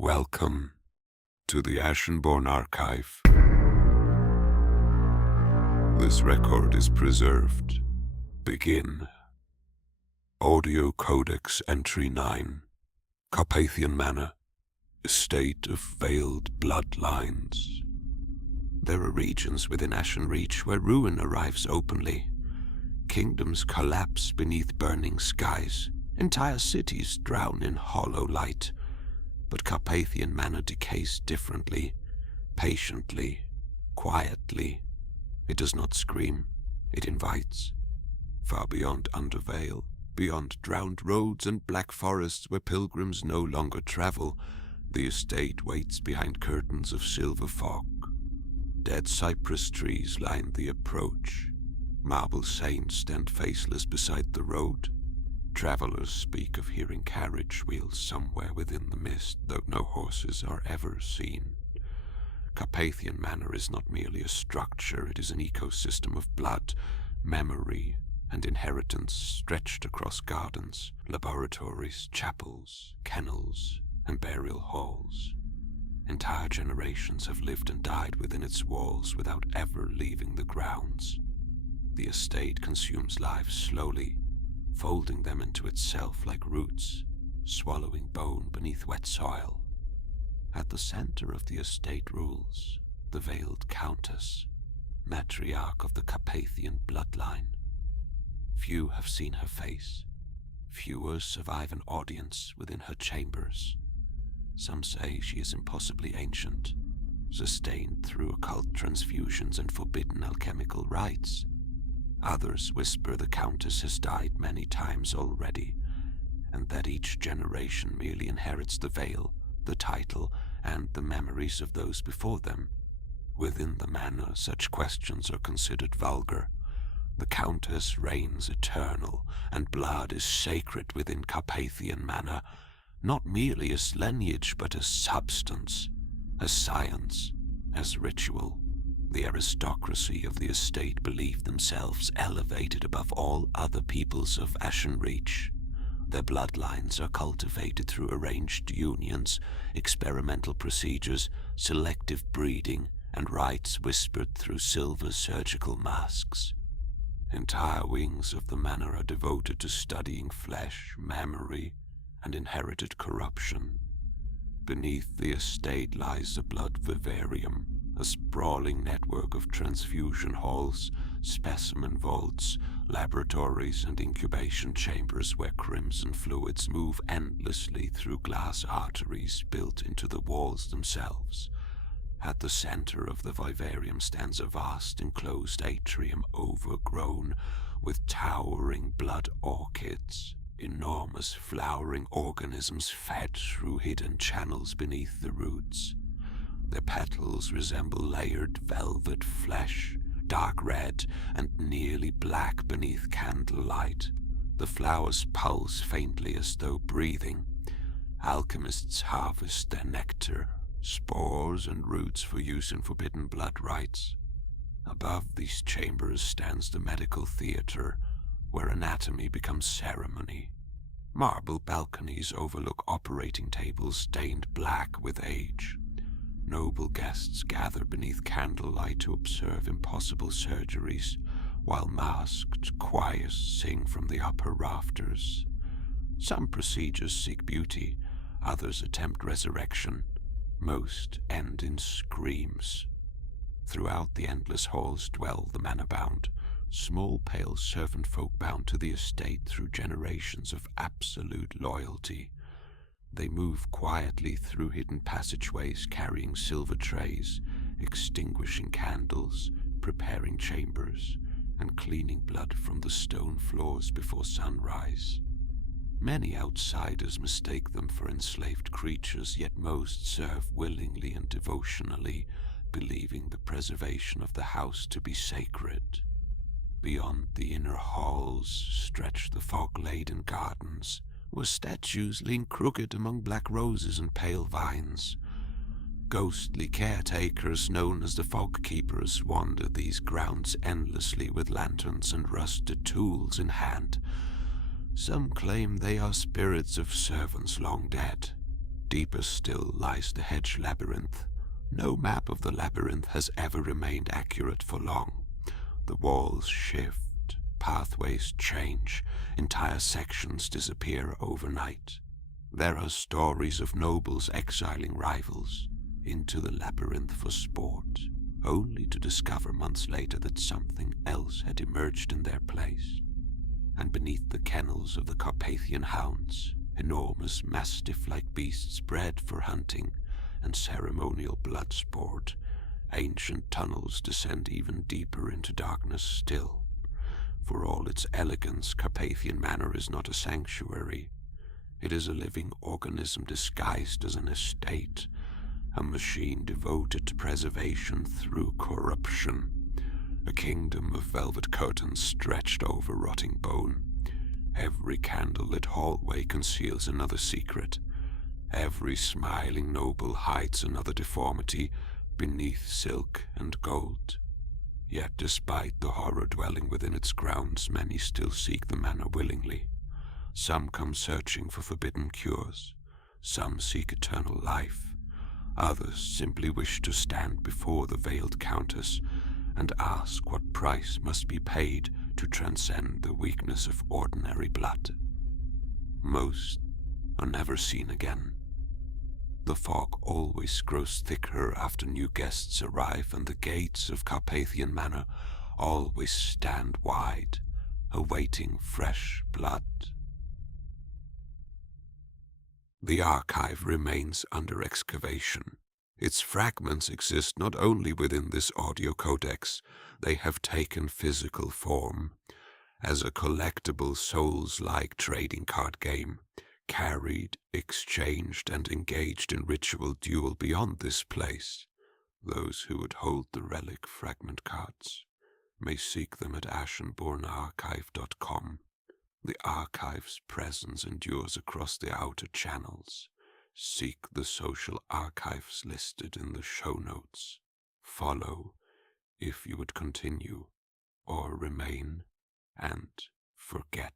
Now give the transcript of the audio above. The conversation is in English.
Welcome to the Ashenborne Archive. This record is preserved. Begin. Audio Codex Entry 9. Carpathian Manor. Estate of Veiled Bloodlines. There are regions within AshenReach where ruin arrives openly. Kingdoms collapse beneath burning skies. Entire cities drown in HollowLight. But Carpathian Manor decays differently, patiently, quietly. It does not scream, it invites. Far beyond Undervale, beyond drowned roads and black forests where pilgrims no longer travel, the estate waits behind curtains of silver fog. Dead cypress trees line the approach. Marble saints stand faceless beside the road. Travelers speak of hearing carriage wheels somewhere within the mist, though no horses are ever seen. Carpathian Manor is not merely a structure, it is an ecosystem of blood, memory, and inheritance stretched across gardens, laboratories, chapels, kennels, and burial halls. Entire generations have lived and died within its walls without ever leaving the grounds. The estate consumes lives slowly, folding them into itself like roots, swallowing bone beneath wet soil. At the center of the estate rules the Veiled Countess, matriarch of the Carpathian bloodline. Few have seen her face. Fewer survive an audience within her chambers. Some say she is impossibly ancient, sustained through occult transfusions and forbidden alchemical rites. Others whisper the Countess has died many times already, and that each generation merely inherits the veil, the title, and the memories of those before them. Within the manor, such questions are considered vulgar. The Countess reigns eternal, and blood is sacred within Carpathian Manor, not merely as lineage, but as substance, as science, as ritual. The aristocracy of the estate believe themselves elevated above all other peoples of AshenReach. Their bloodlines are cultivated through arranged unions, experimental procedures, selective breeding, and rites whispered through silver surgical masks. Entire wings of the manor are devoted to studying flesh, memory, and inherited corruption. Beneath the estate lies the Blood Vivarium, a sprawling network of transfusion halls, specimen vaults, laboratories, and incubation chambers where crimson fluids move endlessly through glass arteries built into the walls themselves. At the center of the vivarium stands a vast enclosed atrium overgrown with towering blood orchids, enormous flowering organisms fed through hidden channels beneath the roots. Their petals resemble layered velvet flesh, dark red and nearly black beneath candlelight. The flowers pulse faintly as though breathing. Alchemists harvest their nectar, spores and roots for use in forbidden blood rites. Above these chambers stands the medical theatre, where anatomy becomes ceremony. Marble balconies overlook operating tables stained black with age. Noble guests gather beneath candlelight to observe impossible surgeries, while masked choirs sing from the upper rafters. Some procedures seek beauty, others attempt resurrection. Most end in screams. Throughout the endless halls dwell the Manorbound, small pale servant folk bound to the estate through generations of absolute loyalty. They move quietly through hidden passageways carrying silver trays, extinguishing candles, preparing chambers, and cleaning blood from the stone floors before sunrise. Many outsiders mistake them for enslaved creatures, yet most serve willingly and devotionally, believing the preservation of the house to be sacred. Beyond the inner halls stretch the fog-laden gardens, where statues lean crooked among black roses and pale vines. Ghostly caretakers known as the Fogkeepers wander these grounds endlessly with lanterns and rusted tools in hand. Some claim they are spirits of servants long dead. Deeper still lies the Hedge Labyrinth. No map of the labyrinth has ever remained accurate for long. The walls shift, pathways change, entire sections disappear overnight. There are stories of nobles exiling rivals into the labyrinth for sport, only to discover months later that something else had emerged in their place. And beneath the kennels of the Carpathian Hounds, enormous mastiff-like beasts bred for hunting and ceremonial blood sport, ancient tunnels descend even deeper into darkness still. For all its elegance, Carpathian Manor is not a sanctuary. It is a living organism disguised as an estate, a machine devoted to preservation through corruption, a kingdom of velvet curtains stretched over rotting bone. Every candlelit hallway conceals another secret. Every smiling noble hides another deformity beneath silk and gold. Yet despite the horror dwelling within its grounds, many still seek the manor willingly. Some come searching for forbidden cures. Some seek eternal life. Others simply wish to stand before the Veiled Countess and ask what price must be paid to transcend the weakness of ordinary blood. Most are never seen again. The fog always grows thicker after new guests arrive, and the gates of Carpathian Manor always stand wide, awaiting fresh blood. The archive remains under excavation. Its fragments exist not only within this audio codex, they have taken physical form as a collectible Soulslike trading card game, carried, exchanged, and engaged in ritual duel beyond this place. Those who would hold the relic fragment cards may seek them at AshenborneArchive.com. The archive's presence endures across the outer channels. Seek the social archives listed in the show notes. Follow if you would continue, or remain and forget.